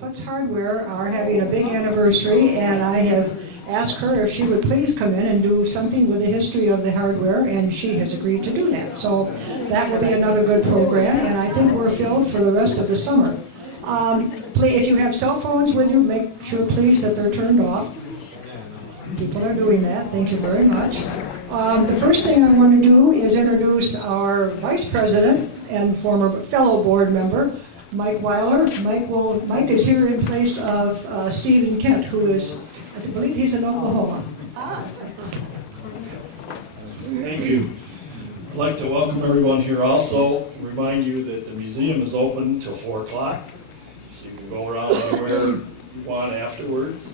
Putz Hardware are having a big anniversary, and I have asked her if she would please come in and do something with the history of the hardware, and she has agreed to do that. So that will be another good program, and I think we're filled for the rest of the summer. If you have cell phones with you, make sure please that they're turned off. People are doing that. Thank you very much. The first thing I want to do is introduce our Vice President and former fellow board member, Mike Weiler. Mike is here in place of Stephen Kent, who is, I believe he's in Oklahoma. Thank you. I'd like to welcome everyone here also, remind you that the museum is open till 4 o'clock, so you can go around anywhere you want afterwards.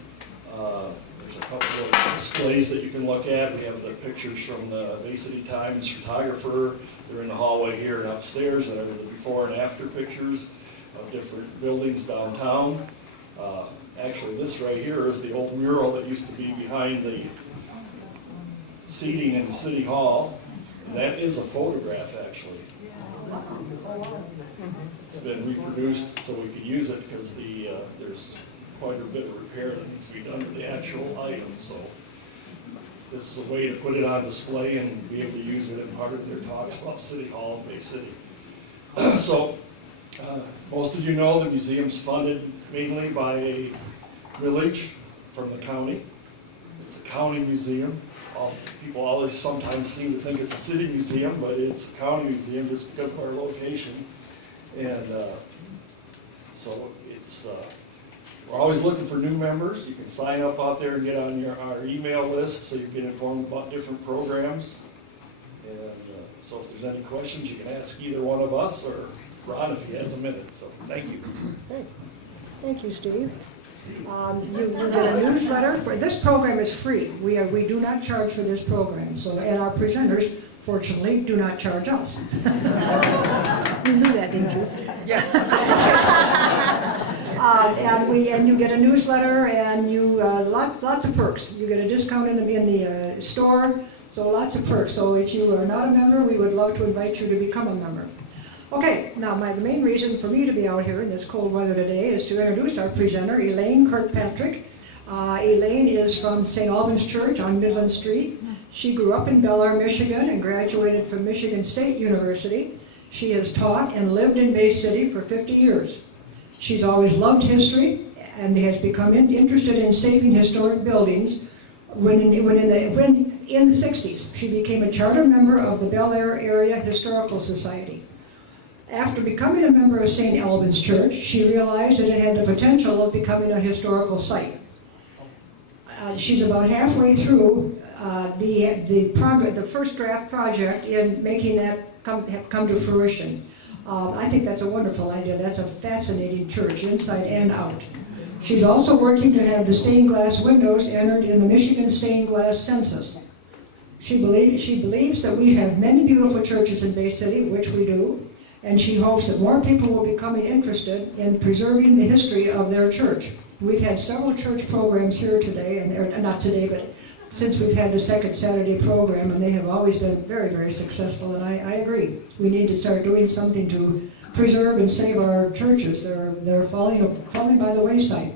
There's a couple of displays that you can look at. We have the pictures from the Bay City Times photographer. They're in the hallway here and upstairs, and are the before and after pictures of different buildings downtown. Actually, this right here is the old mural that used to be behind the seating in the City Hall. And that is a photograph, actually. It's been reproduced so we can use it because there's quite a bit of repair that needs to be done to the actual item. So this is a way to put it on display and be able to use it in part of their talks about City Hall and Bay City. So most of you know the museum's funded mainly by a millage from the county. It's a county museum. People always sometimes seem to think it's a city museum, but it's a county museum just because of our location. And so it's, we're always looking for new members. You can sign up out there and get on our email list so you get informed about different programs. And so if there's any questions, you can ask either one of us or Ron if he has a minute. So thank you. Great. Thank you, Steve. You get a newsletter. This program is free. We do not charge for this program. So, and our presenters, fortunately, do not charge us. You knew that, didn't you? Yes. And you get a newsletter, and you lots of perks. You get a discount in the store. So lots of perks. So if you are not a member, we would love to invite you to become a member. Okay, now the main reason for me to be out here in this cold weather today is to introduce our presenter, Elaine Kirkpatrick. Elaine is from St. Alban's Church on Midland Street. She grew up in Bel Air, Michigan, and graduated from Michigan State University. She has taught and lived in Bay City for 50 years. She's always loved history and has become interested in saving historic buildings. When in the 60s, she became a charter member of the Bel Air Area Historical Society. After becoming a member of St. Alban's Church, she realized that it had the potential of becoming a historical site. She's about halfway through the first draft project in making that come to fruition. I think that's a wonderful idea. That's a fascinating church, inside and out. She's also working to have the stained glass windows entered in the Michigan Stained Glass Census. She believes that we have many beautiful churches in Bay City, which we do, and she hopes that more people will be becoming interested in preserving the history of their church. We've had several church programs here today, and not today, but since we've had the second Saturday program, and they have always been very, very successful, and I agree. We need to start doing something to preserve and save our churches. They're falling by the wayside.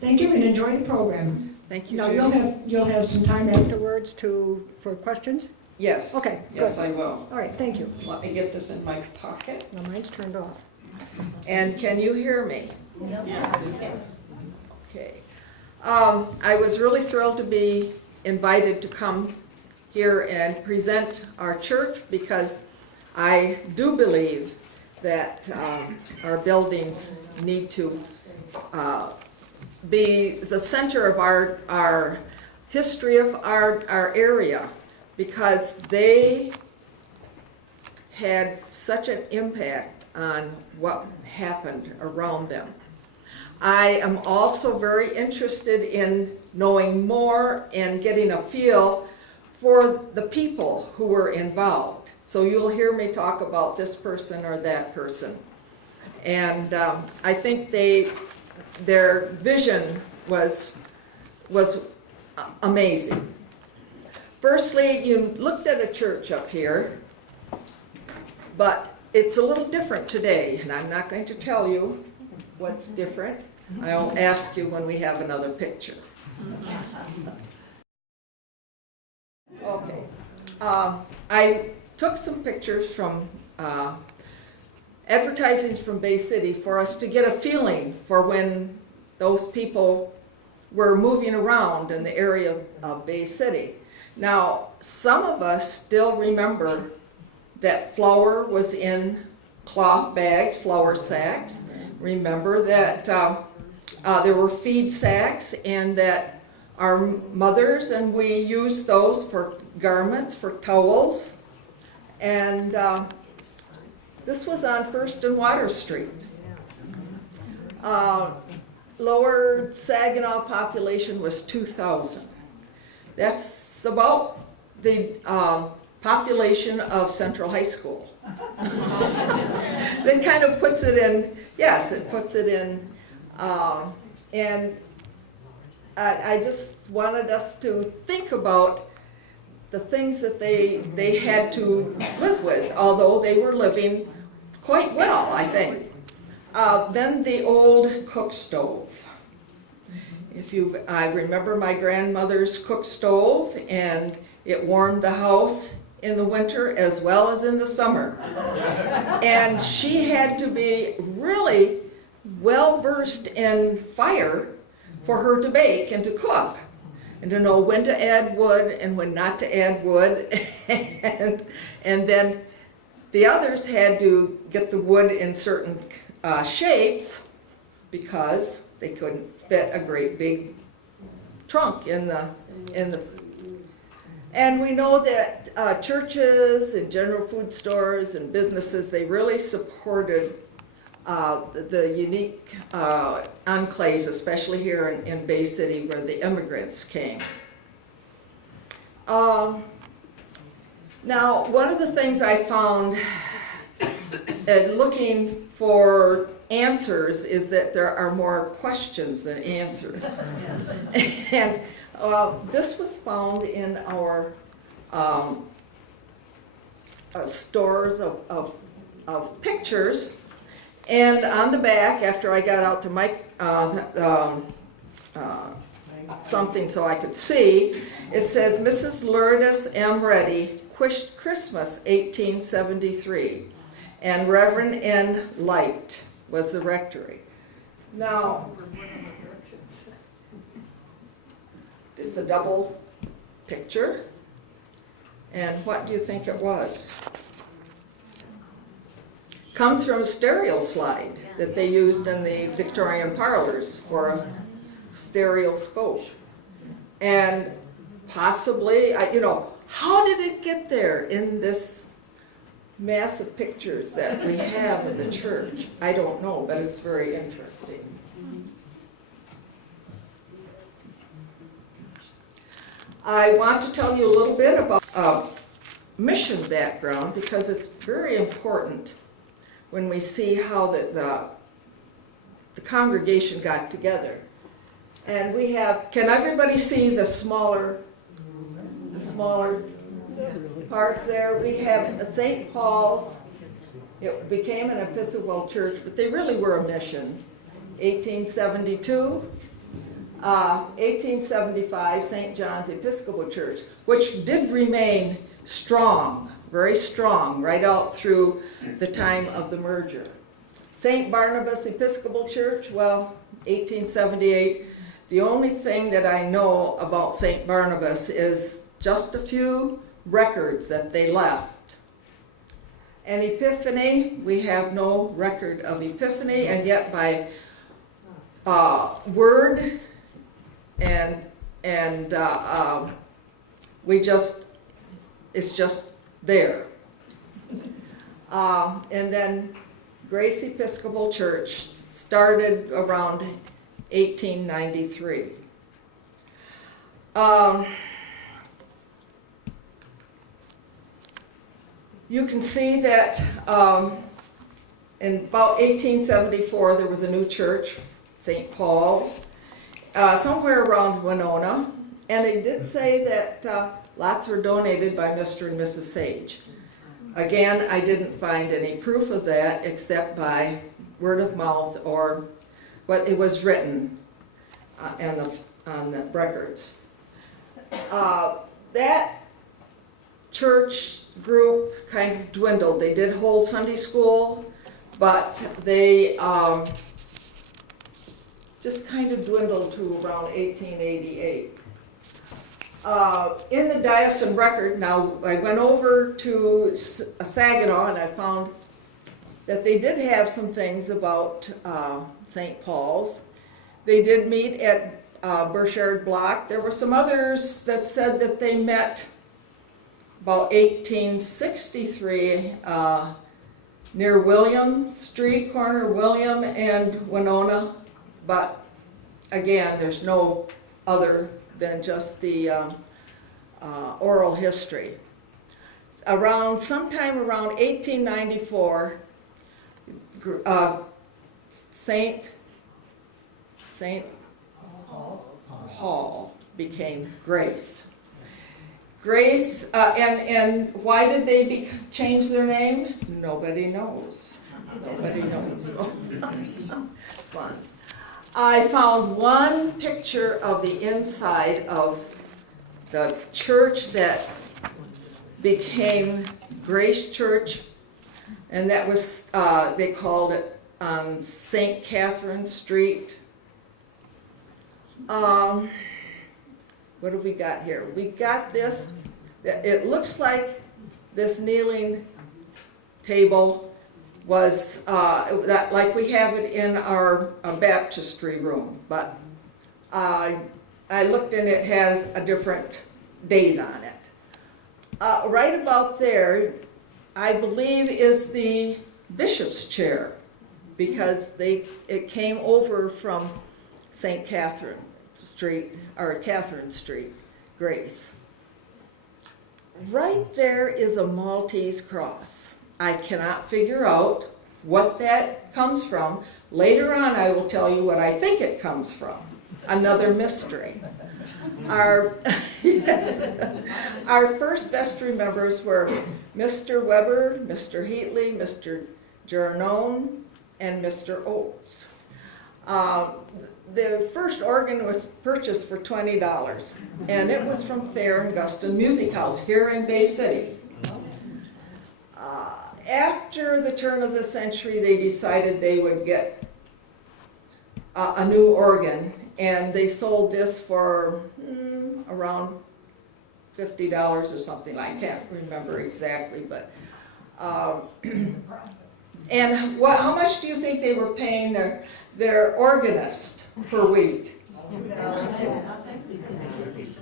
Thank you, and enjoy the program. Thank you, Now, Judy. you'll have some time afterwards for questions? Yes. Okay, Yes, good. I will. All right, thank you. Let me get this in my pocket. Now, mine's turned off. And can you hear me? Yes. Okay. I was really thrilled to be invited to come here and present our church because I do believe that our buildings need to be the center of our history of our area, because they had such an impact on what happened around them. I am also very interested in knowing more and getting a feel for the people who were involved. So you'll hear me talk about this person or that person. And I think their vision was amazing. Firstly, you looked at a church up here, but it's a little different today, and I'm not going to tell you what's different. I'll ask you when we have another picture. Okay. I took some pictures from advertising from Bay City for us to get a feeling for when those people were moving around in the area of Bay City. Now, some of us still remember that flour was in cloth bags, flour sacks. Remember that there were feed sacks, and that our mothers and we used those for garments, for towels. And this was on First and Water Street. Lower Saginaw population was 2,000. That's about the population of Central High School. That kind of puts it in, yes, it puts it in, and I just wanted us to think about the things that they had to live with, although they were living quite well, I think. Then the old cook stove. I remember my grandmother's cook stove, and it warmed the house in the winter as well as in the summer. And she had to be really well versed in fire for her to bake and to cook, and to know when to add wood and when not to add wood. and then the others had to get the wood in certain shapes because they couldn't fit a great big trunk in the. And we know that churches and general food stores and businesses, they really supported the unique enclaves, especially here in Bay City where the immigrants came. Now, one of the things I found looking for answers is that there are more questions than answers. And this was found in our stores of pictures. And on the back, after I got out the mic, something so I could see, it says, Mrs. Lourdes M. Reddy, Christmas 1873. And Reverend N. Light was the rectory. Now, it's a double picture. And what do you think it was? Comes from a stereo slide that they used in the Victorian parlors for a stereoscope. And possibly, how did it get there in this massive pictures that we have in the church? I don't know, but it's very interesting. I want to tell you a little bit about mission background because it's very important when we see how the congregation got together. And we have, can everybody see the smaller part there? We have St. Paul's. It became an Episcopal church, but they really were a mission. 1872. 1875, St. John's Episcopal Church, which did remain strong, very strong, right out through the time of the merger. St. Barnabas Episcopal Church, well, 1878. The only thing that I know about St. Barnabas is just a few records that they left. And Epiphany, we have no record of Epiphany, and yet by word and it's just there. And then Grace Episcopal Church started around 1893. You can see that in about 1874 there was a new church, St. Paul's, somewhere around Winona, and they did say that lots were donated by Mr. and Mrs. Sage. Again, I didn't find any proof of that except by word of mouth or what it was written on the records. That church group kind of dwindled. They did hold Sunday school, but they just kind of dwindled to around 1888. In the diocesan record, now I went over to Saginaw and I found that they did have some things about St. Paul's. They did meet at Burchard Block. There were some others that said that they met about 1863 near William Street, corner William and Winona. But again, there's no other than just the oral history. Sometime around 1894, Saint Paul became Grace. Grace, and why did they change their name? Nobody knows. Nobody knows. Fun. I found one picture of the inside of the church that became Grace Church, and that was, they called it on St. Catherine Street. What have we got here? We got this, it looks like this kneeling table was like we have it in our baptistry room, but I looked and it has a different date on it. Right about there, I believe, is the bishop's chair, because it came over from St. Catherine Street, or Catherine Street, Grace. Right there is a Maltese cross. I cannot figure out what that comes from. Later on, I will tell you what I think it comes from. Another mystery. Our first vestry members were Mr. Weber, Mr. Heatley, Mr. Jarnone, and Mr. Oates. The first organ was purchased for $20, and it was from Thayer and Guston Music House here in Bay City. After the turn of the century, they decided they would get a new organ, and they sold this for around $50 or something. I can't remember exactly, but and how much do you think they were paying their organist per week?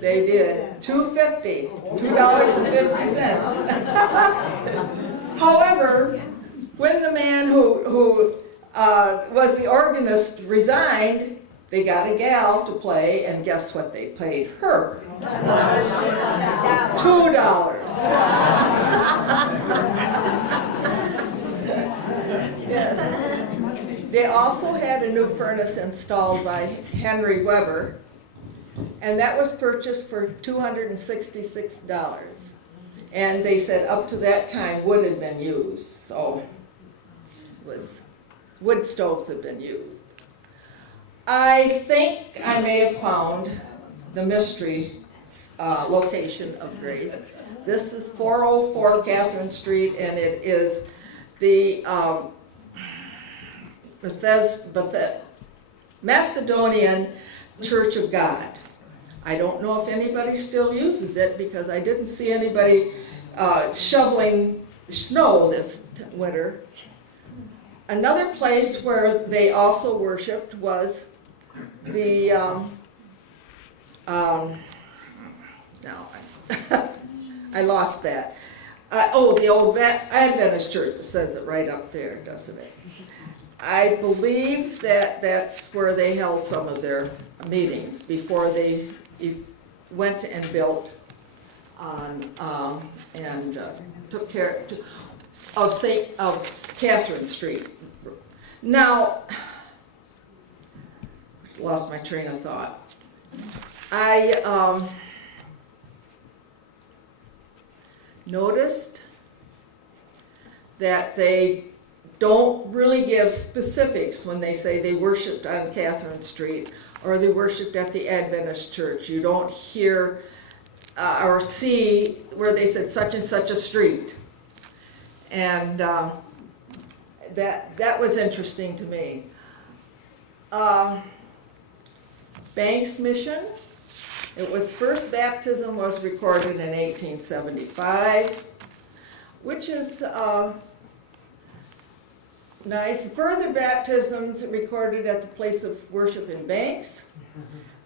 They did $2.50. However, when the man who was the organist resigned, they got a gal to play, and guess what they paid her? $2. Yes. They also had a new furnace installed by Henry Weber, and that was purchased for $266. And they said up to that time wood had been used, so wood stoves had been used. I think I may have found the mystery location of Grace. This is 404 Catherine Street, and it is the Macedonian Church of God. I don't know if anybody still uses it, because I didn't see anybody shoveling snow this winter. Another place where they also worshipped was the now I lost that. The old Adventist church. It says it right up there, doesn't it? I believe that that's where they held some of their meetings before they went and built on and took care of Catherine Street. Now, lost my train of thought. I noticed that they don't really give specifics when they say they worshiped on Catherine Street or they worshiped at the Adventist church. You don't hear or see where they said such and such a street. And that was interesting to me. Banks Mission, it was first baptism was recorded in 1875, which is nice. Further baptisms recorded at the place of worship in Banks,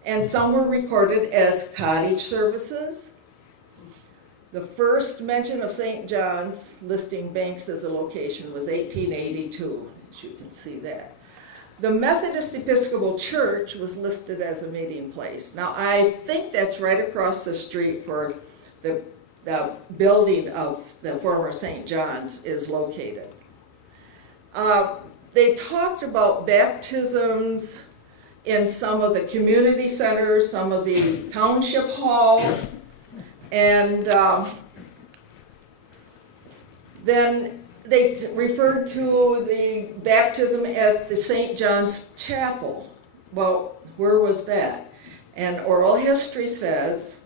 and some were recorded as cottage services. The first mention of St. John's listing Banks as a location was 1882, as you can see that. The Methodist Episcopal Church was listed as a meeting place. Now, I think that's right across the street where the building of the former St. John's is located. They talked about baptisms in some of the community centers, some of the township halls, and then they referred to the baptism at the St. John's Chapel. Well, where was that? And oral history says,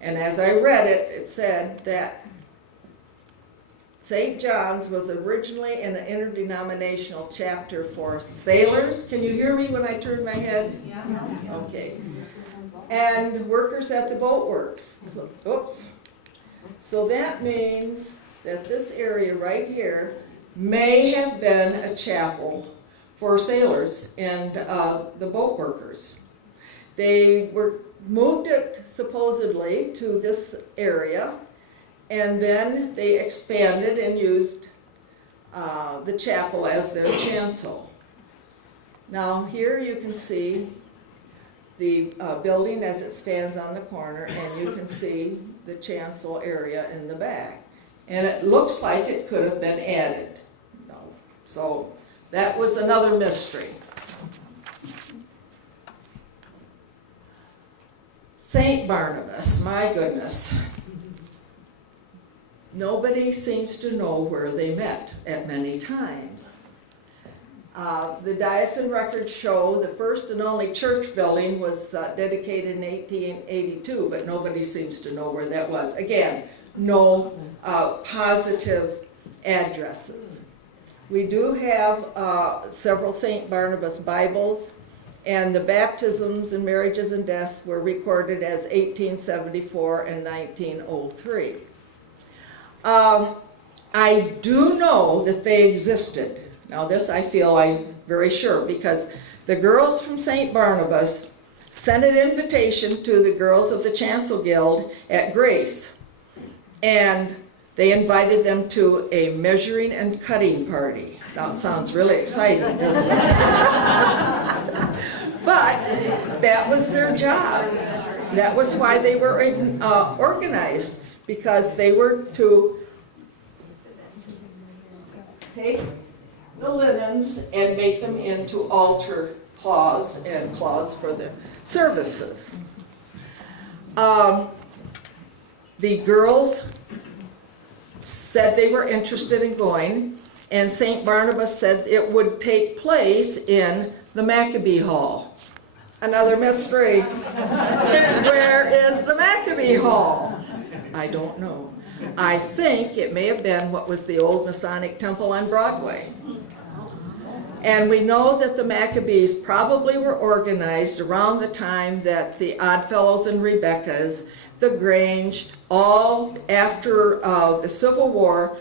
and as I read it, it said that St. John's was originally an interdenominational chapter for sailors. Can you hear me when I turn my head? Yeah. Okay. And workers at the boat works. Oops. So that means that this area right here may have been a chapel for sailors and the boat workers. They moved it supposedly to this area, and then they expanded and used the chapel as their chancel. Now here you can see the building as it stands on the corner, and you can see the chancel area in the back. And it looks like it could have been added. No. So that was another mystery. St. Barnabas, my goodness. Nobody seems to know where they met at many times. The diocesan records show the first and only church building was dedicated in 1882, but nobody seems to know where that was. Again, no positive addresses. We do have several St. Barnabas Bibles, and the baptisms and marriages and deaths were recorded as 1874 and 1903. I do know that they existed. Now this I feel I'm very sure, because the girls from St. Barnabas sent an invitation to the girls of the Chancel Guild at Grace, and they invited them to a measuring and cutting party. Now it sounds really exciting, doesn't it? But that was their job. That was why they were organized, because they were to take the linens and make them into altar cloths and cloths for the services. The girls said they were interested in going, and St. Barnabas said it would take place in the Maccabee Hall. Another mystery. Where is the Maccabee Hall? I don't know. I think it may have been what was the old Masonic temple on Broadway. And we know that the Maccabees probably were organized around the time that the Oddfellows and Rebeccas, the Grange, all after the Civil War,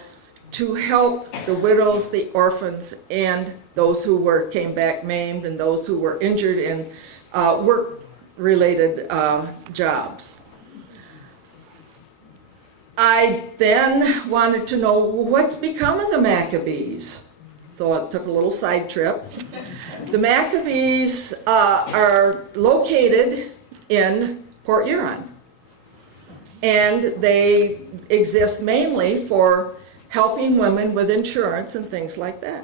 to help the widows, the orphans, and those who came back maimed, and those who were injured in work-related jobs. I then wanted to know what's become of the Maccabees. So I took a little side trip. The Maccabees are located in Port Huron, and they exist mainly for helping women with insurance and things like that.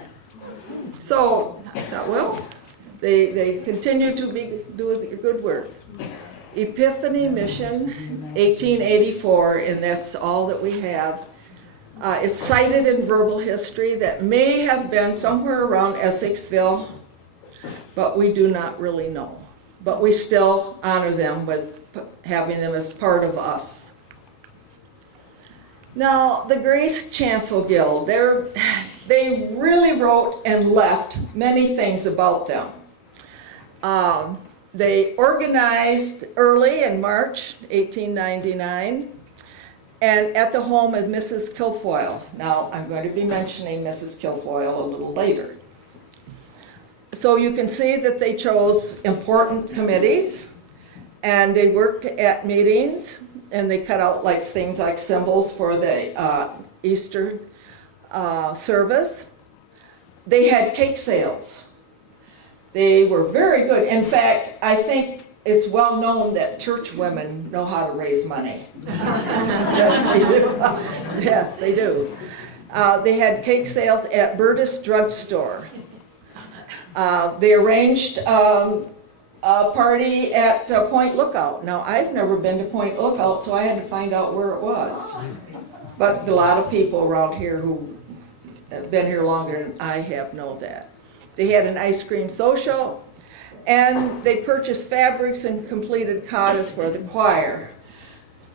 So I thought, well, they continue to do good work. Epiphany Mission, 1884, and that's all that we have. is cited in verbal history that may have been somewhere around Essexville, but we do not really know. But we still honor them with having them as part of us. Now, the Grace Chancel Guild, they really wrote and left many things about them. They organized early in March 1899, and at the home of Mrs. Kilfoyle. Now, I'm going to be mentioning Mrs. Kilfoyle a little later. So you can see that they chose important committees, and they worked at meetings, and they cut out like things like symbols for the Easter service. They had cake sales. They were very good. In fact, I think it's well known that church women know how to raise money. Yes, they do. Yes, they do. They had cake sales at Burtis Drugstore. They arranged a party at Point Lookout. Now, I've never been to Point Lookout, so I had to find out where it was. But a lot of people around here who have been here longer than I have know that. They had an ice cream social, and they purchased fabrics and completed cottages for the choir.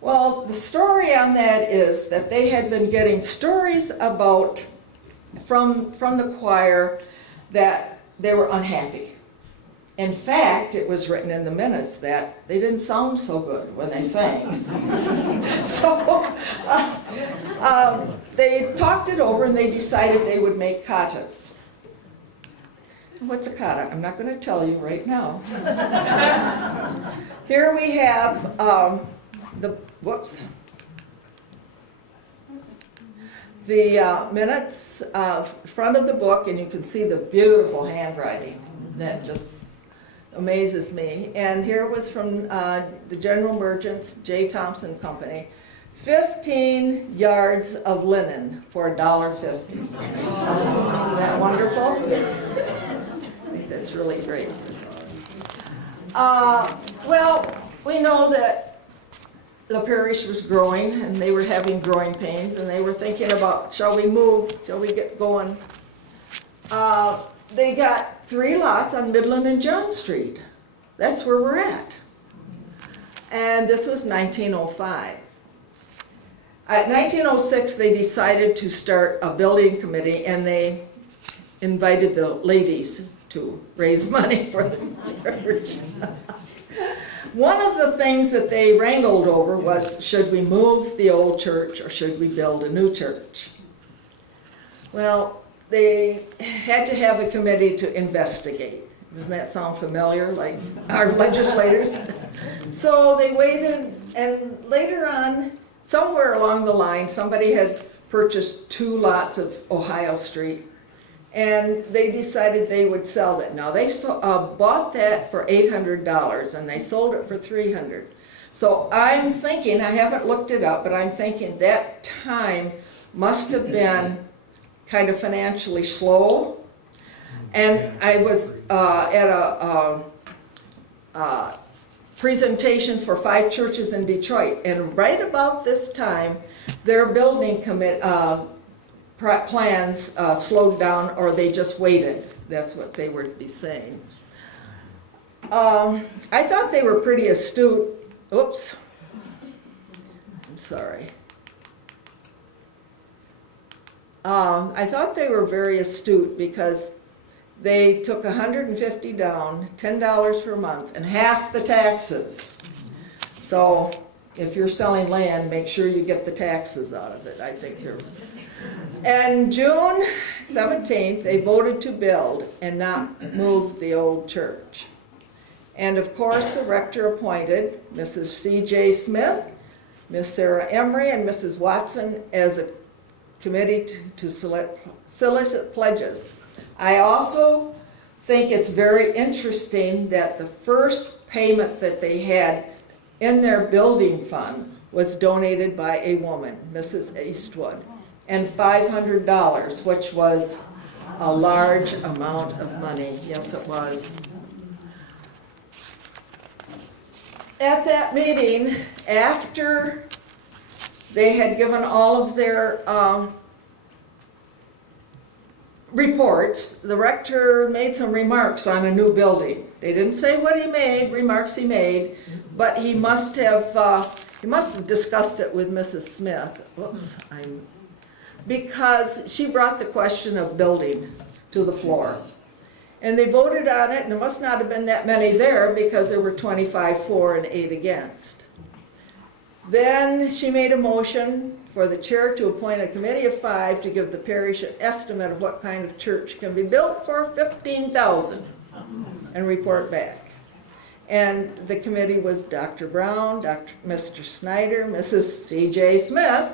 Well, the story on that is that they had been getting stories about, from the choir, that they were unhappy. In fact, it was written in the minutes that they didn't sound so good when they sang. So they talked it over and they decided they would make cottages. What's a cotta? I'm not going to tell you right now. Here we have the minutes, front of the book, and you can see the beautiful handwriting. That just amazes me. And here was from the General Merchants, J. Thompson Company, 15 yards of linen for $1.50. Isn't that wonderful? I think that's really great. Well, we know that the parish was growing, and they were having growing pains, and they were thinking about, shall we move? Shall we get going? They got 3 lots on Midland and John Street. That's where we're at. And this was 1905. At 1906, they decided to start a building committee, and they invited the ladies to raise money for the church. One of the things that they wrangled over was, should we move the old church or should we build a new church? Well, they had to have a committee to investigate. Doesn't that sound familiar, like our legislators? So they waited, and later on, somewhere along the line, somebody had purchased 2 lots of Ohio Street, and they decided they would sell it. Now, they bought that for $800, and they sold it for $300. So I'm thinking, I haven't looked it up, but I'm thinking that time must have been kind of financially slow. And I was at a presentation for 5 churches in Detroit, and right about this time, their building plans slowed down, or they just waited. That's what they would be saying. I thought they were pretty astute. Oops. I'm sorry. I thought they were very astute because they took $150 down, $10 per month, and half the taxes. So if you're selling land, make sure you get the taxes out of it. I think you're. And June 17th, they voted to build and not move the old church. And of course, the rector appointed Mrs. C.J. Smith, Miss Sarah Emery, and Mrs. Watson as a committee to solicit pledges. I also think it's very interesting that the first payment that they had in their building fund was donated by a woman, Mrs. Eastwood, and $500, which was a large amount of money. Yes, it was. At that meeting, after they had given all of their reports. The rector made some remarks on a new building. They didn't say what he made, remarks he made, but he must have discussed it with Mrs. Smith. Whoops, because she brought the question of building to the floor. And they voted on it, and there must not have been that many there because there were 25 for and 8 against. Then she made a motion for the chair to appoint a committee of 5 to give the parish an estimate of what kind of church can be built for $15,000 and report back. And the committee was Dr. Brown, Mr. Snyder, Mrs. C.J. Smith,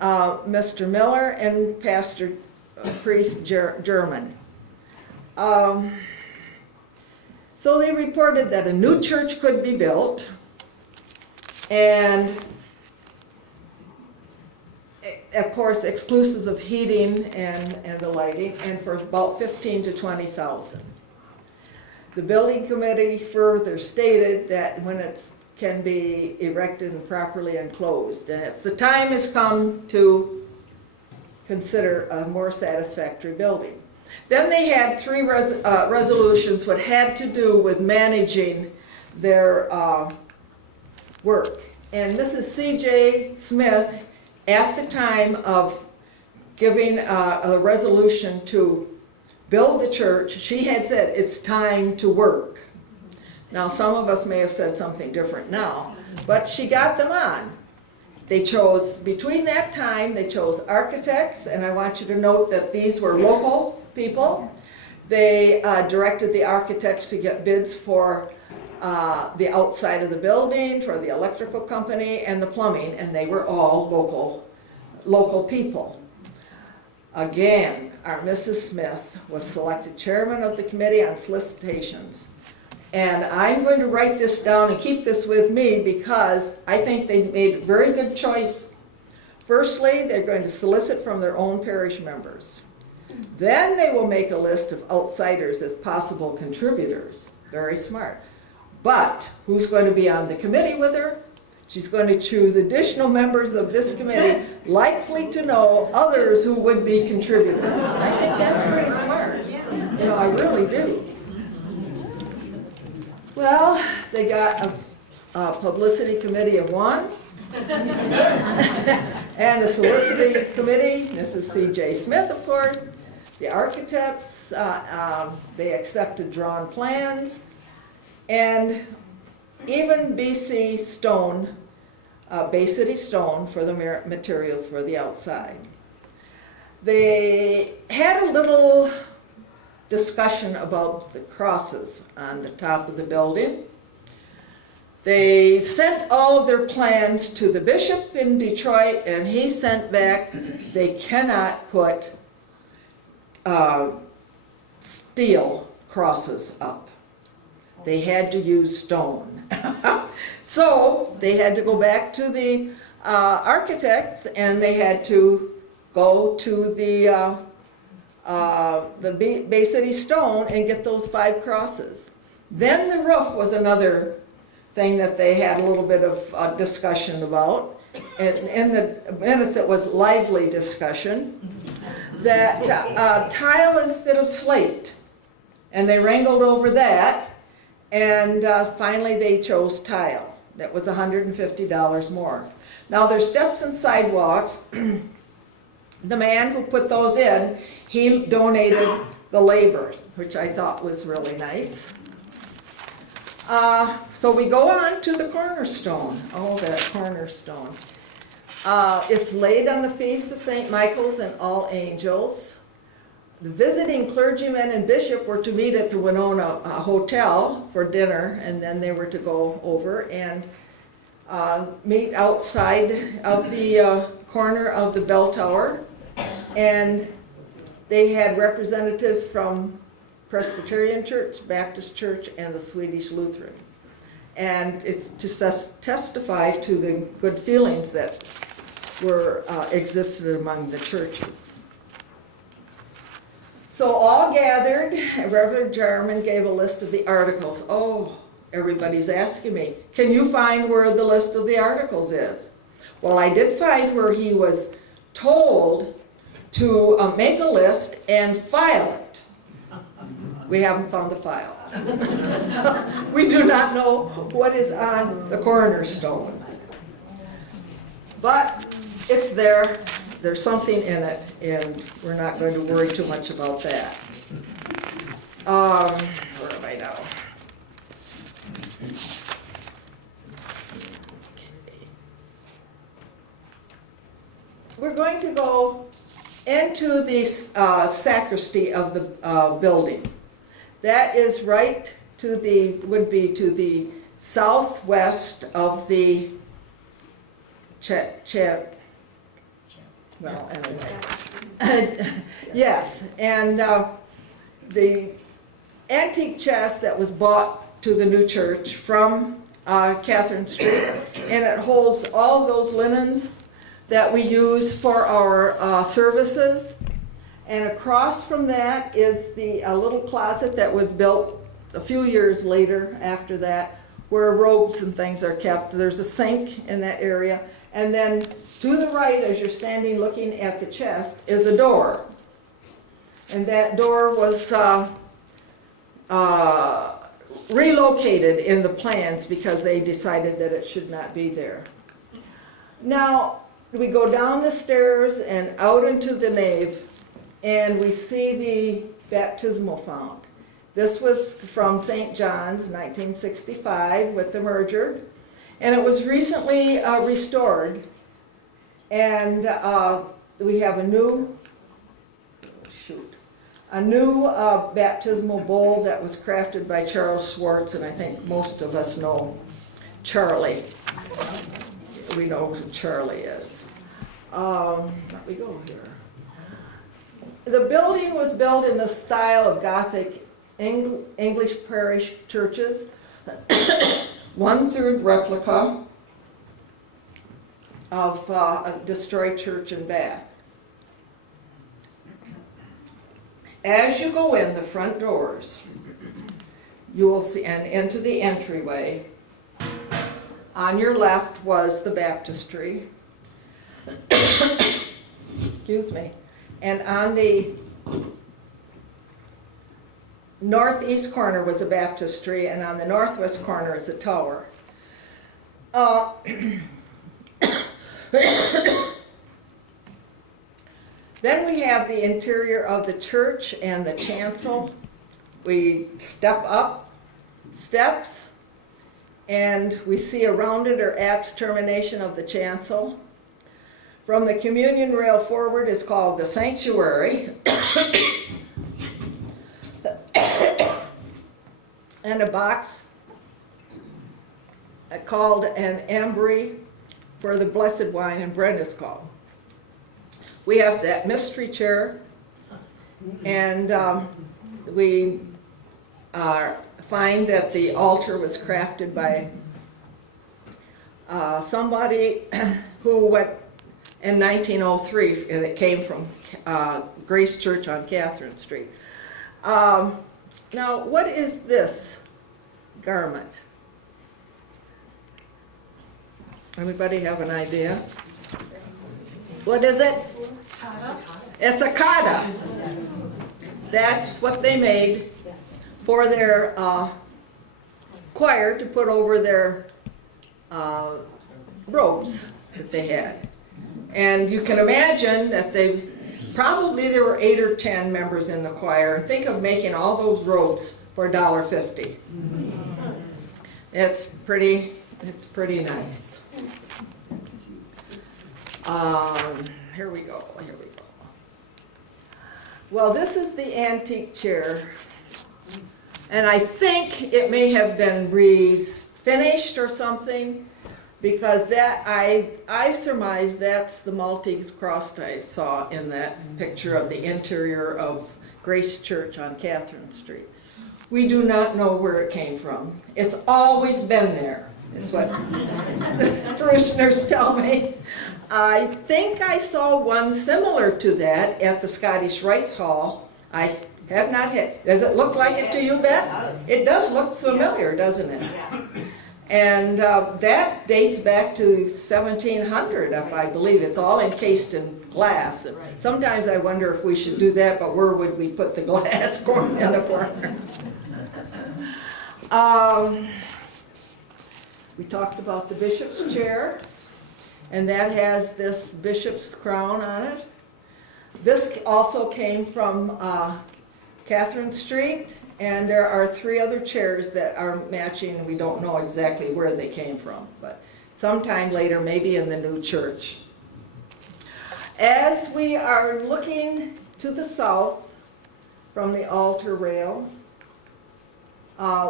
Mr. Miller, and Pastor Priest German. So they reported that a new church could be built, and of course exclusive of heating and the lighting, and for about $15,000 to $20,000. The building committee further stated that when it can be erected and properly enclosed, and the time has come to consider a more satisfactory building. Then they had 3 resolutions what had to do with managing their work. And Mrs. C.J. Smith, at the time of giving a resolution to build the church, she had said, it's time to work. Now, some of us may have said something different now, but she got them on. They chose, between that time, they chose architects, and I want you to note that these were local people. They directed the architects to get bids for the outside of the building, for the electrical company, and the plumbing, and they were all local people. Again, our Mrs. Smith was selected chairman of the committee on solicitations. And I'm going to write this down and keep this with me because I think they made a very good choice. Firstly, they're going to solicit from their own parish members. Then they will make a list of outsiders as possible contributors. Very smart. But who's going to be on the committee with her? She's going to choose additional members of this committee likely to know others who would be contributors. I think that's pretty smart. You know, I really do. Well, they got a publicity committee of 1 and a soliciting committee, Mrs. C.J. Smith, of course, the architects, they accepted drawn plans, and even BC Stone, Bay City Stone for the materials for the outside. They had a little discussion about the crosses on the top of the building. They sent all of their plans to the bishop in Detroit, and he sent back, they cannot put steel crosses up. They had to use stone. So they had to go back to the architect, and they had to go to the Bay City Stone and get those 5 crosses. Then the roof was another thing that they had a little bit of discussion about. And in the minutes it was lively discussion. That tile instead of slate. And they wrangled over that. And finally they chose tile. That was $150 more. Now there's steps and sidewalks. The man who put those in, he donated the labor, which I thought was really nice. So we go on to the cornerstone. Oh, that cornerstone. It's laid on the feast of St. Michael's and All Angels. The visiting clergymen and bishop were to meet at the Winona Hotel for dinner, and then they were to go over and meet outside of the corner of the bell tower. And they had representatives from Presbyterian Church, Baptist Church, and the Swedish Lutheran. And it's to testify to the good feelings that were existed among the churches. So all gathered, Reverend Jarman gave a list of the articles. Oh, everybody's asking me, can you find where the list of the articles is? Well, I did find where he was told to make a list and file it. We haven't found the file. We do not know what is on the coroner's stone. But it's there. There's something in it, and we're not going to worry too much about that. Where am I now? We're going to go into the sacristy of the building. That is right to the, would be to the southwest of the well, anyway. Yes, and the antique chest that was bought to the new church from Catherine Street, and it holds all those linens that we use for our services. And across from that is a little closet that was built a few years later after that, where robes and things are kept. There's a sink in that area. And then to the right, as you're standing looking at the chest, is a door. And that door was relocated in the plans because they decided that it should not be there. Now, we go down the stairs and out into the nave, and we see the baptismal font. This was from St. John's, 1965, with the merger, and it was recently restored. And we have a new baptismal bowl that was crafted by Charles Schwartz, and I think most of us know Charlie. We know who Charlie is. Let me go here. The building was built in the style of Gothic English parish churches, 1/3 replica of a destroyed church in Bath. As you go in the front doors, you will see, and into the entryway, on your left was the baptistry. Excuse me. And on the northeast corner was a baptistry, and on the northwest corner is a tower. Then we have the interior of the church and the chancel. We step up steps, and we see a rounded or apse termination of the chancel. From the communion rail forward is called the sanctuary. And a box called an ambry for the blessed wine and bread is called. We have that mystery chair, and we find that the altar was crafted by somebody who went in 1903, and it came from Grace Church on Catherine Street. Now, what is this garment? Anybody have an idea? What is it? It's a kata. That's what they made for their choir to put over their robes that they had. And you can imagine that there were 8 or 10 members in the choir. And think of making all those robes for $1.50. It's pretty nice. Here we go. Well, this is the antique chair, and I think it may have been refinished or something, because that I surmise that's the Maltese cross I saw in that picture of the interior of Grace Church on Catherine Street. We do not know where it came from. It's always been there, is what the parishioners tell me. I think I saw one similar to that at the Scottish Rites Hall. I have not had. Does it look like it to you, Beth? It does look familiar, doesn't it? And that dates back to 1700, if I believe. It's all encased in glass. And sometimes I wonder if we should do that, but where would we put the glass in the corner? We talked about the bishop's chair, and that has this bishop's crown on it. This also came from Catherine Street, and there are 3 other chairs that are matching. We don't know exactly where they came from, but sometime later, maybe in the new church. As we are looking to the south from the altar rail,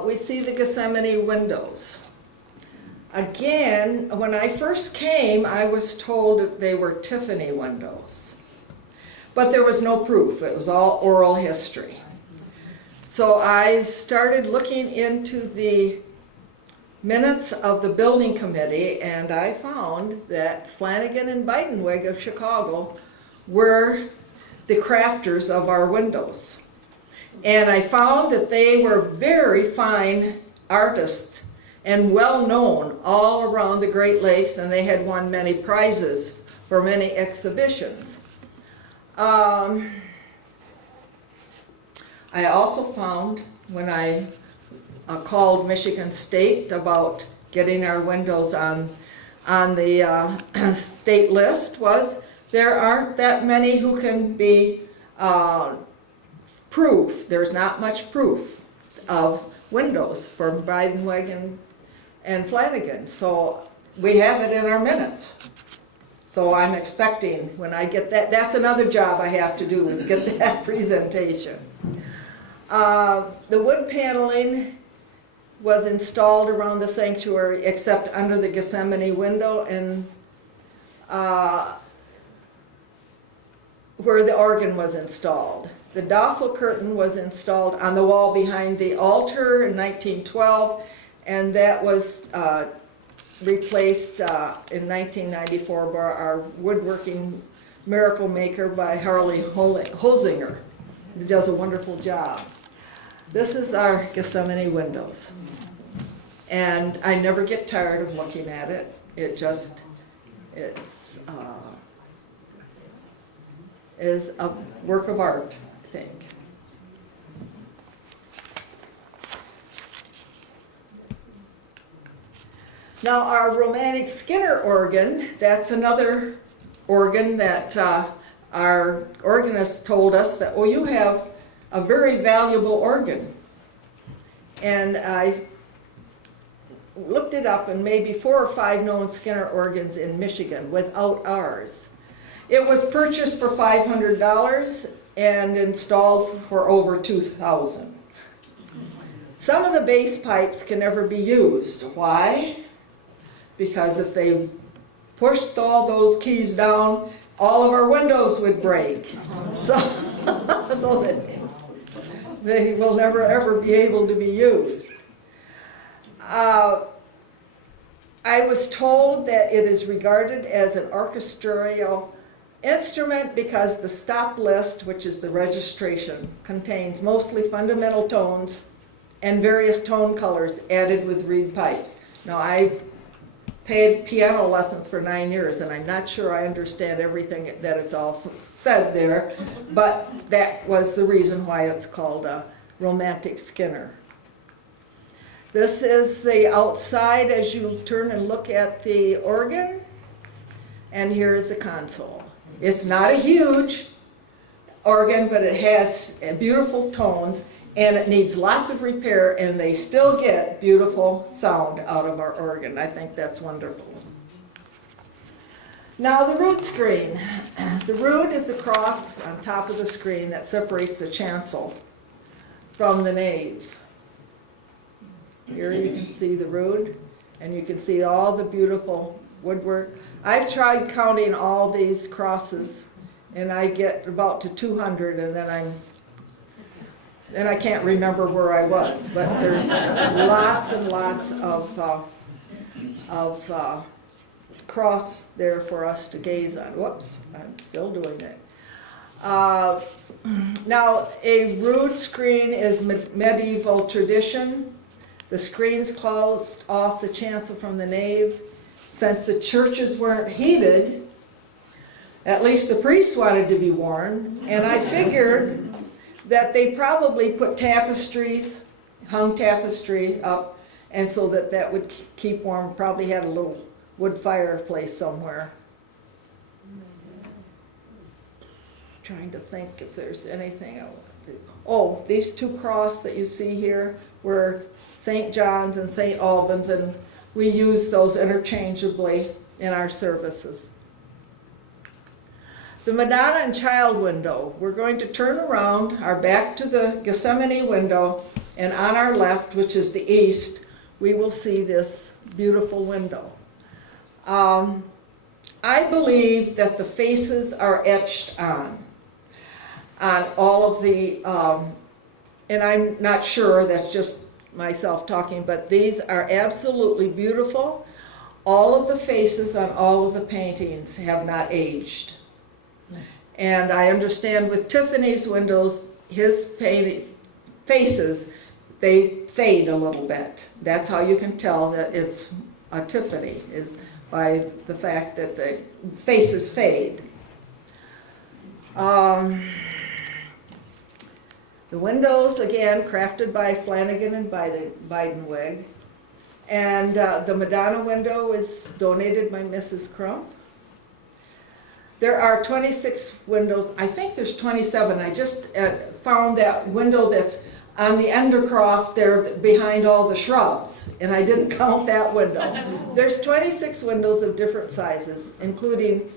we see the Gethsemane windows. Again, when I first came, I was told that they were Tiffany windows. But there was no proof. It was all oral history. So I started looking into the minutes of the building committee, and I found that Flanagan and Beidenweg of Chicago were the crafters of our windows. And I found that they were very fine artists and well known all around the Great Lakes, and they had won many prizes for many exhibitions. I also found, when I called Michigan State about getting our windows on the state list, was there aren't that many who can be proof. There's not much proof of windows from Beidenweg and Flanagan. So we have it in our minutes. So I'm expecting when I get that, that's another job I have to do, is get that presentation. The wood paneling was installed around the sanctuary except under the Gethsemane window and where the organ was installed. The dossal curtain was installed on the wall behind the altar in 1912, and that was replaced in 1994 by our woodworking miracle maker by Harley Holzinger, who does a wonderful job. This is our Gethsemane windows, and I never get tired of looking at it. It's is a work of art, I think. Now our romantic Skinner organ, that's another organ that our organist told us that, well, you have a very valuable organ. And I looked it up, and maybe 4 or 5 known Skinner organs in Michigan without ours. It was purchased for $500 and installed for over $2,000. Some of the bass pipes can never be used. Why? Because if they pushed all those keys down, all of our windows would break. So that they will never ever be able to be used. I was told that it is regarded as an orchestral instrument because the stop list, which is the registration, contains mostly fundamental tones and various tone colors added with reed pipes. Now, I paid piano lessons for 9 years, and I'm not sure I understand everything that it's all said there, but that was the reason why it's called a romantic Skinner. This is the outside as you turn and look at the organ, and here is the console. It's not a huge organ, but it has beautiful tones, and it needs lots of repair, and they still get beautiful sound out of our organ. I think that's wonderful. Now the rood screen. The rood is the cross on top of the screen that separates the chancel from the nave. Here you can see the rood, and you can see all the beautiful woodwork. I've tried counting all these crosses, and I get about to 200, and then I can't remember where I was. But there's lots and lots of cross there for us to gaze on. Whoops, I'm still doing it. Now, a rood screen is medieval tradition. The screens closed off the chancel from the nave. Since the churches weren't heated, at least the priests wanted to be warm, and I figured that they probably put tapestries, hung tapestry up, and so that that would keep warm. Probably had a little wood fireplace somewhere. Trying to think if there's anything else. Oh, these two crosses that you see here were St. John's and St. Alban's, and we use those interchangeably in our services. The Madonna and Child window, we're going to turn around our back to the Gethsemane window, and on our left, which is the east, we will see this beautiful window. I believe that the faces are etched on all of the, and I'm not sure, that's just myself talking, but these are absolutely beautiful. All of the faces on all of the paintings have not aged. And I understand with Tiffany's windows, his faces, they fade a little bit. That's how you can tell that it's a Tiffany, is by the fact that the faces fade. The windows, again, crafted by Flanagan and Beidenweg. And the Madonna window is donated by Mrs. Crump. There are 26 windows. I think there's 27. I just found that window that's on the Endercroft there behind all the shrubs, and I didn't count that window. There's 26 windows of different sizes, including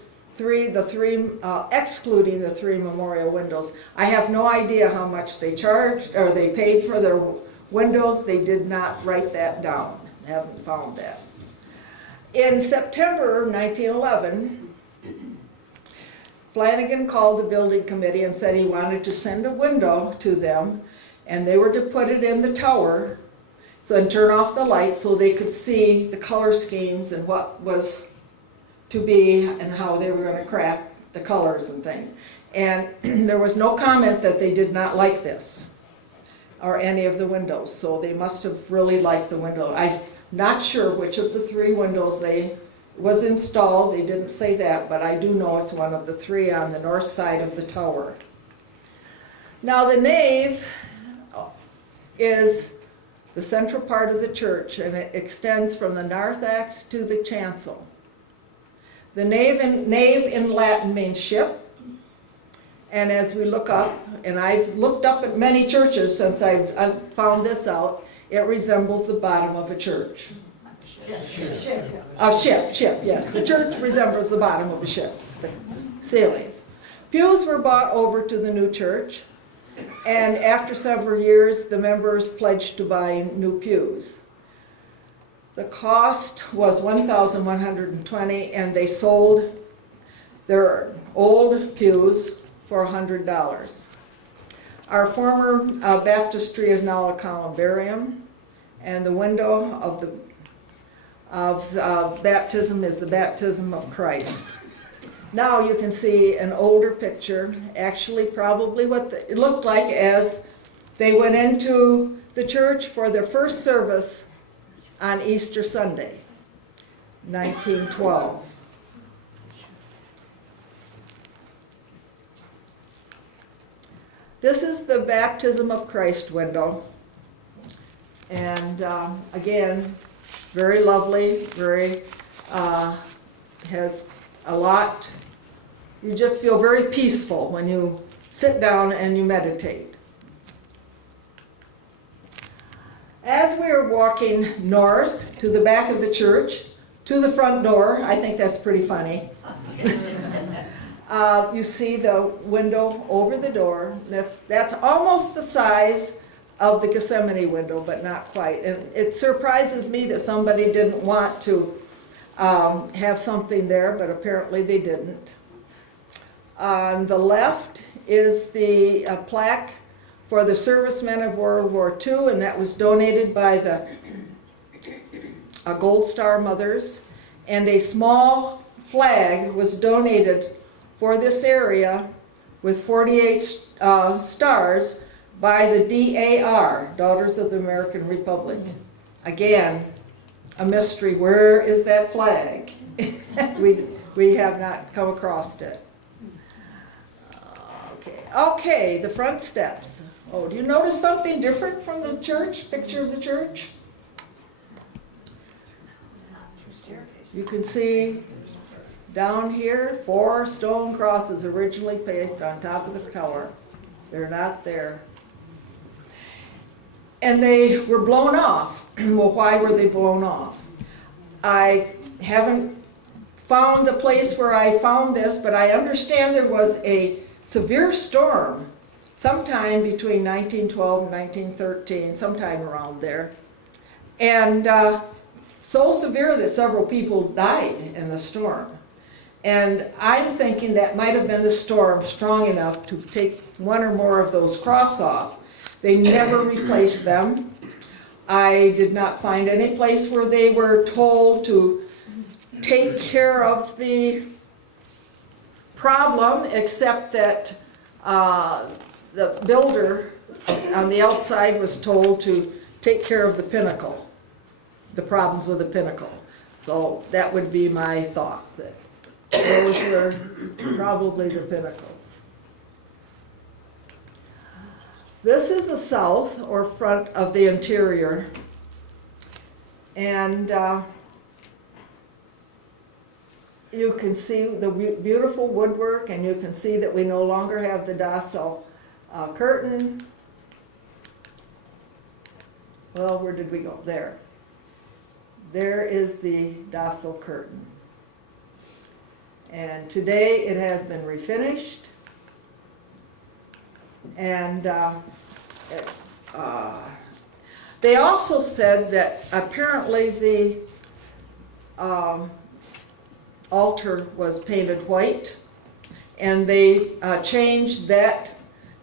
excluding the three memorial windows. I have no idea how much they charged or they paid for their windows. They did not write that down. I haven't found that. In September 1911, Flanagan called the building committee and said he wanted to send a window to them, and they were to put it in the tower and turn off the lights so they could see the color schemes and what was to be and how they were going to craft the colors and things. And there was no comment that they did not like this or any of the windows, so they must have really liked the window. I'm not sure which of the three windows was installed. They didn't say that, but I do know it's one of the three on the north side of the tower. Now the nave is the central part of the church, and it extends from the narthex to the chancel. The nave in Latin means ship, and as we look up, and I've looked up at many churches since I've found this out, it resembles the bottom of a church. A ship, yes. The church resembles the bottom of a ship, the ceilings. Pews were bought over to the new church, and after several years, the members pledged to buy new pews. The cost was $1,120, and they sold their old pews for $100. Our former baptistry is now a columbarium, and the window of baptism is the baptism of Christ. Now you can see an older picture, actually probably what it looked like as they went into the church for their first service on Easter Sunday, 1912. This is the baptism of Christ window, and again, very lovely, has a lot. You just feel very peaceful when you sit down and you meditate. As we are walking north to the back of the church, to the front door, I think that's pretty funny. You see the window over the door. That's almost the size of the Gethsemane window, but not quite. And it surprises me that somebody didn't want to have something there, but apparently they didn't. On the left is the plaque for the servicemen of World War II, and that was donated by the Gold Star Mothers. And a small flag was donated for this area with 48 stars by the DAR, Daughters of the American Republic. again, a mystery. Where is that flag? We have not come across it. Okay, the front steps. Oh, do you notice something different from the church, picture of the church? You can see down here, 4 stone crosses originally placed on top of the tower. They're not there. And they were blown off. Well, why were they blown off? I haven't found the place where I found this, but I understand there was a severe storm sometime between 1912 and 1913, sometime around there. And so severe that several people died in the storm. And I'm thinking that might have been the storm strong enough to take one or more of those crosses off. They never replaced them. I did not find any place where they were told to take care of the problem, except that the builder on the outside was told to take care of the pinnacle, the problems with the pinnacle. So that would be my thought, that those were probably the pinnacles. This is the south or front of the interior, and you can see the beautiful woodwork, and you can see that we no longer have the docile curtain. Well, where did we go? There. There is the docile curtain. And today it has been refinished. And they also said that apparently the altar was painted white, and they changed that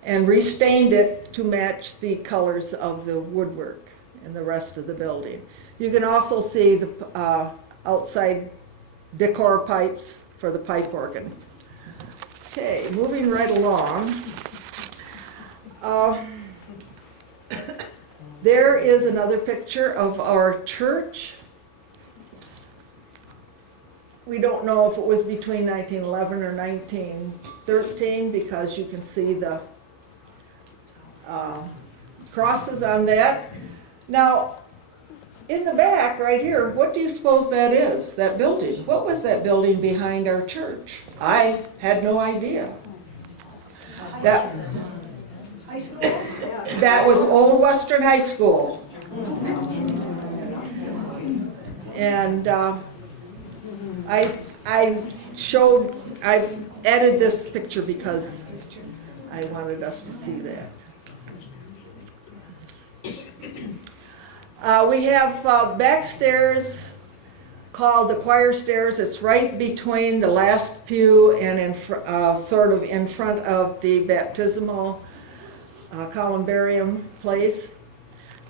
and restained it to match the colors of the woodwork and the rest of the building. You can also see the outside decor pipes for the pipe organ. Okay, moving right along. There is another picture of our church. We don't know if it was between 1911 or 1913 because you can see the crosses on that. Now, in the back right here, what do you suppose that is, that building? What was that building behind our church? I had no idea. That High school? Yeah. That was Old Western High School. And I added this picture because I wanted us to see that. We have back stairs called the choir stairs. It's right between the last pew and sort of in front of the baptismal columbarium place.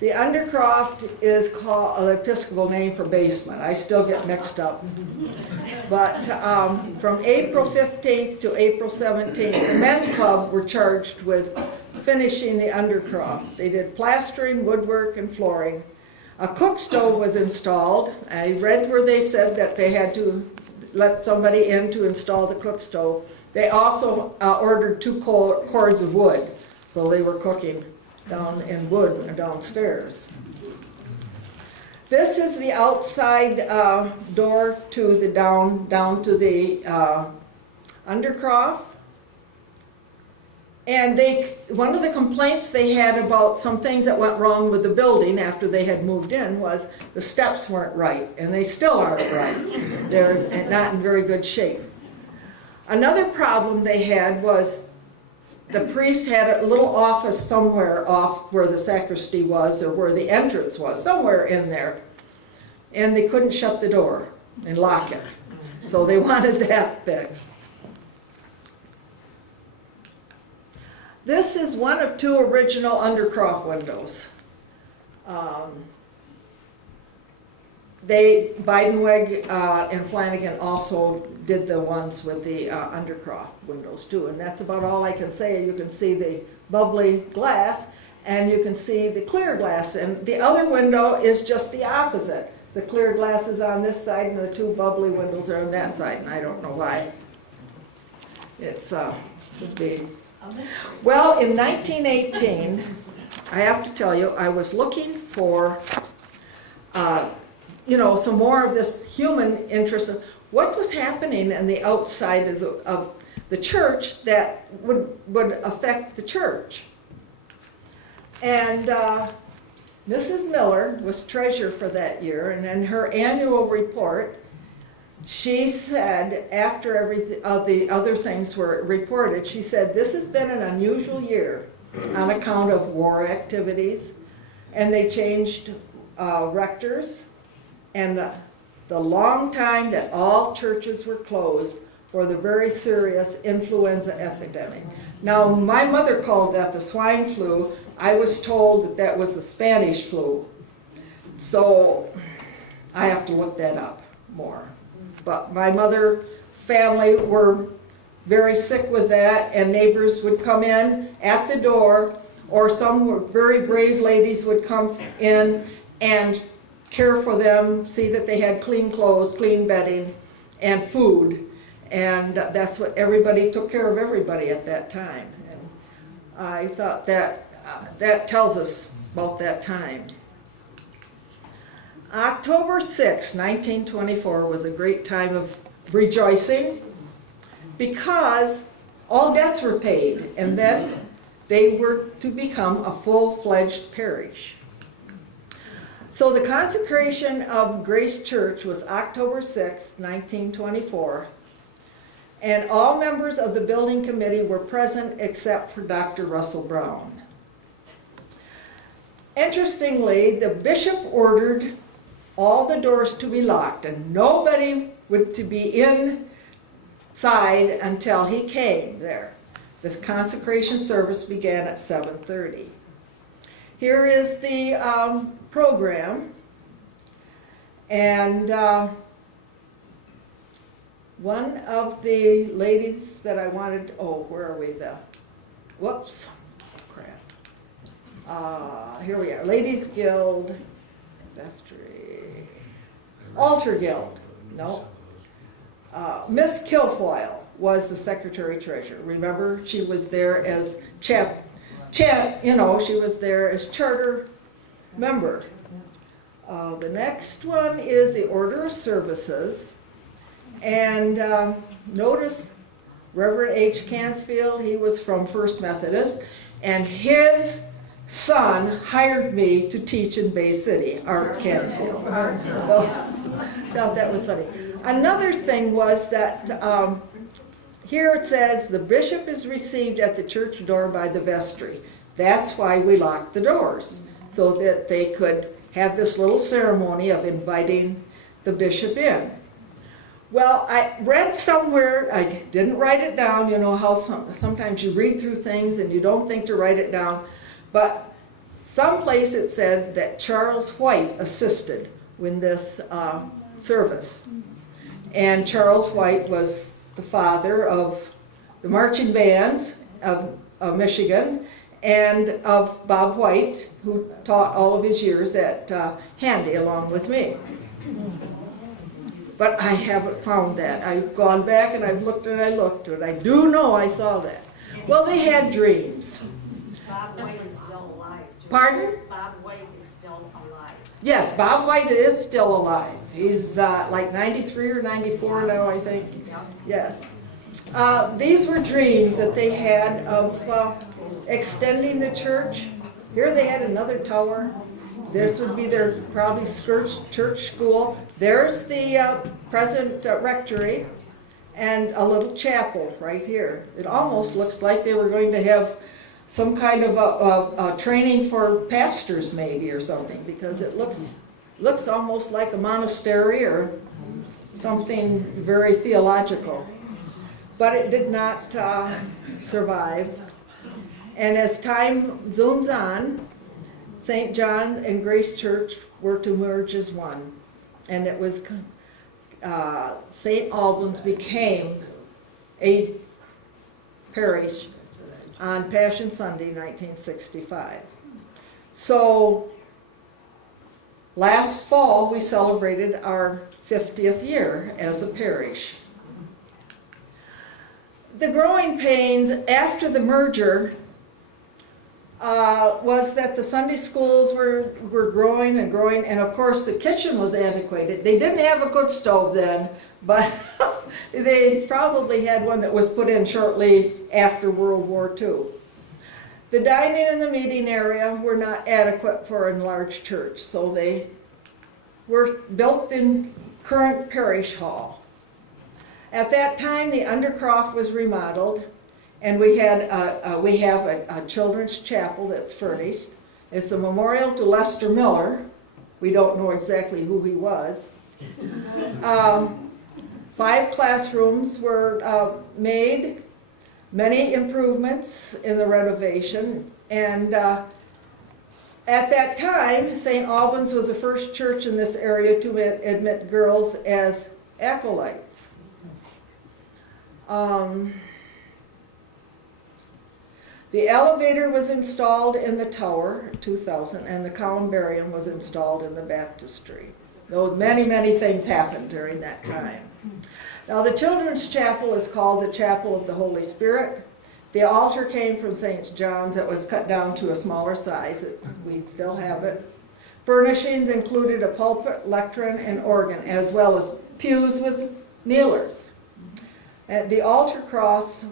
The undercroft is called an Episcopal name for basement. I still get mixed up. But from April 15th to April 17th, the men's club were charged with finishing the undercroft. They did plastering, woodwork, and flooring. A cook stove was installed. I read where they said that they had to let somebody in to install the cook stove. They also ordered 2 cords of wood, so they were cooking down in wood downstairs. This is the outside door to the down to the undercroft. And one of the complaints they had about some things that went wrong with the building after they had moved in was the steps weren't right, and they still aren't right. They're not in very good shape. Another problem they had was the priest had a little office somewhere off where the sacristy was or where the entrance was, somewhere in there. And they couldn't shut the door and lock it. So they wanted that fixed. This is one of 2 original undercroft windows. Beidenweg and Flanagan also did the ones with the undercroft windows too, and that's about all I can say. You can see the bubbly glass, and you can see the clear glass. And the other window is just the opposite. The clear glass is on this side and the two bubbly windows are on that side, and I don't know why. It's, should be. Well, in 1918, I have to tell you, I was looking for, some more of this human interest of what was happening in the outside of the church that would affect the church. And Mrs. Miller was treasurer for that year, and in her annual report, she said, after the other things were reported, she said, this has been an unusual year on account of war activities, and they changed rectors, and the long time that all churches were closed for the very serious influenza epidemic. Now, my mother called that the swine flu. I was told that that was the Spanish flu. So I have to look that up more. But my mother's family were very sick with that, and neighbors would come in at the door, or some very brave ladies would come in and care for them, see that they had clean clothes, clean bedding, and food. And that's what everybody took care of everybody at that time. And I thought that tells us about that time. October 6, 1924 was a great time of rejoicing because all debts were paid, and then they were to become a full-fledged parish. So the consecration of Grace Church was October 6, 1924, and all members of the building committee were present except for Dr. Russell Brown. Interestingly, the bishop ordered all the doors to be locked, and nobody would to be inside until he came there. This consecration service began at 7:30. Here is the program, and one of the ladies that I wanted, where are we? Whoops, crap. Here we are, Ladies Guild, Vestry, Altar Guild, no. Miss Kilfoyle was the secretary-treasurer. Remember, she was there as she was there as charter member. The next one is the Order of Services. And notice Reverend H. Cansfield, he was from First Methodist, and his son hired me to teach in Bay City, Art Cansfield. So, thought that was funny. Another thing was that here it says, the bishop is received at the church door by the vestry. That's why we locked the doors, so that they could have this little ceremony of inviting the bishop in. Well, I read somewhere, I didn't write it down, you know how sometimes you read through things and you don't think to write it down, but someplace it said that Charles White assisted with this service. And Charles White was the father of the marching bands of Michigan and of Bob White, who taught all of his years at Handy along with me. But I haven't found that. I've gone back and I've looked and I looked, but I do know I saw that. Well, they had dreams. Bob White is still alive. Pardon? Bob White is still alive. Yes, Bob White is still alive. He's like 93 or 94 now, I think. Yes. These were dreams that they had of extending the church. Here they had another tower. This would be their probably church school. There's the present rectory and a little chapel right here. It almost looks like they were going to have some kind of a training for pastors maybe or something, because it looks almost like a monastery or something very theological. But it did not survive. And as time zooms on, St. John and Grace Church were to merge as one. And it was, St. Albans became a parish on Passion Sunday, 1965. So last fall, we celebrated our 50th year as a parish. The growing pains after the merger was that the Sunday schools were growing and growing, and of course the kitchen was antiquated. They didn't have a cook stove then, but they probably had one that was put in shortly after World War II. The dining and the meeting area were not adequate for an enlarged church, so they were built in current parish hall. At that time, the undercroft was remodeled, and we have a children's chapel that's furnished. It's a memorial to Lester Miller. We don't know exactly who he was. 5 classrooms were made, many improvements in the renovation, and at that time, St. Alban's was the first church in this area to admit girls as acolytes. The elevator was installed in the tower, 2000, and the columbarium was installed in the baptistry. Those many things happened during that time. Now the children's chapel is called the Chapel of the Holy Spirit. The altar came from St. John's. It was cut down to a smaller size. We still have it. Furnishings included a pulpit, lectern, and organ, as well as pews with kneelers. And the altar cross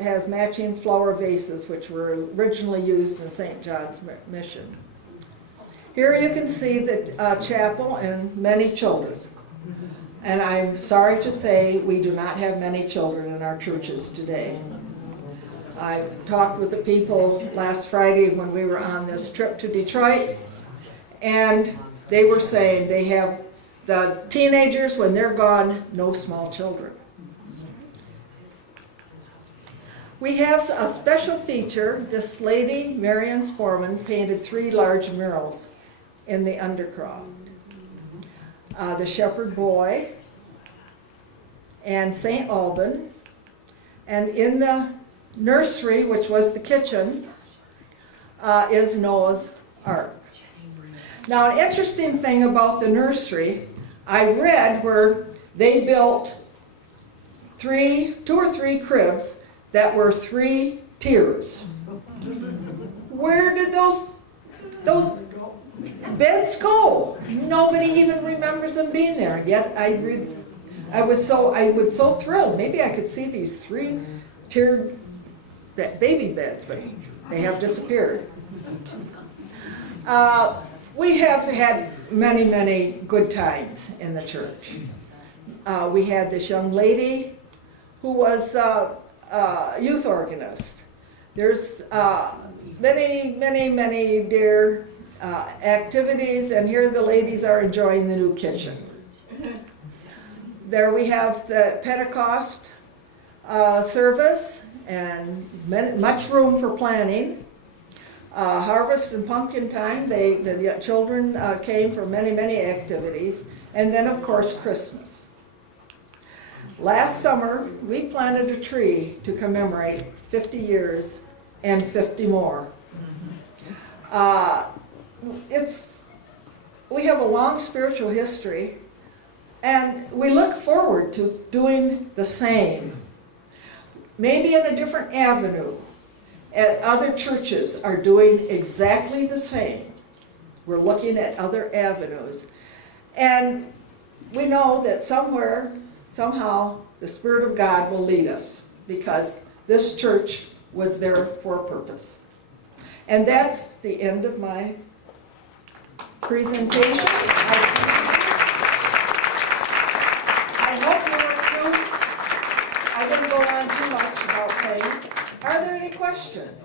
has matching flower vases, which were originally used in St. John's Mission. Here you can see the chapel and many children. And I'm sorry to say we do not have many children in our churches today. I talked with the people last Friday when we were on this trip to Detroit, and they were saying they have the teenagers, when they're gone, no small children. We have a special feature. This lady, Marion Sporman, painted 3 large murals in the undercroft. The Shepherd Boy and St. Alban, and in the nursery, which was the kitchen, is Noah's Ark. Now, an interesting thing about the nursery, I read where they built 2 or 3 cribs that were 3 tiers. Where did those beds go? Nobody even remembers them being there. Yet I was so thrilled. Maybe I could see these 3-tiered baby beds, but they have disappeared. We have had many good times in the church. We had this young lady who was a youth organist. There's many dear activities, and here the ladies are enjoying the new kitchen. There we have the Pentecost service, and much room for planning. Harvest and pumpkin time, the children came for many activities, and then of course Christmas. Last summer, we planted a tree to commemorate 50 years and 50 more. We have a long spiritual history, and we look forward to doing the same. Maybe in a different avenue. Other churches are doing exactly the same. We're looking at other avenues. And we know that somewhere, somehow, the Spirit of God will lead us, because this church was there for a purpose. And that's the end of my presentation. I hope you were through. I didn't go on too much about things. Are there any questions?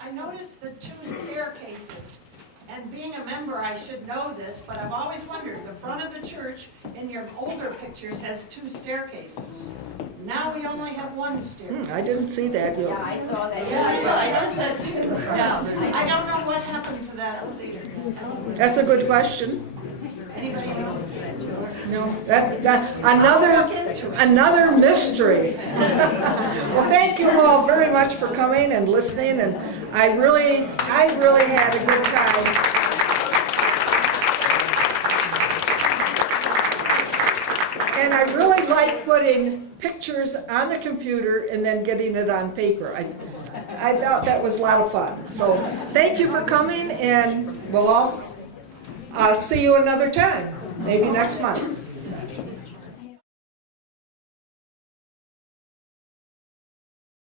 I noticed the 2 staircases, and being a member, I should know this, but I've always wondered, the front of the church in your older pictures has 2 staircases. Now we only have 1 staircase. I didn't see that. Yeah, I saw that. I noticed that too. I don't know what happened to that elevator. That's a good question. Anybody know? No, another mystery. Well, thank you all very much for coming and listening, and I really had a good time. And I really like putting pictures on the computer and then getting it on paper. I thought that was a lot of fun. So thank you for coming, and we'll all see you another time, maybe next month.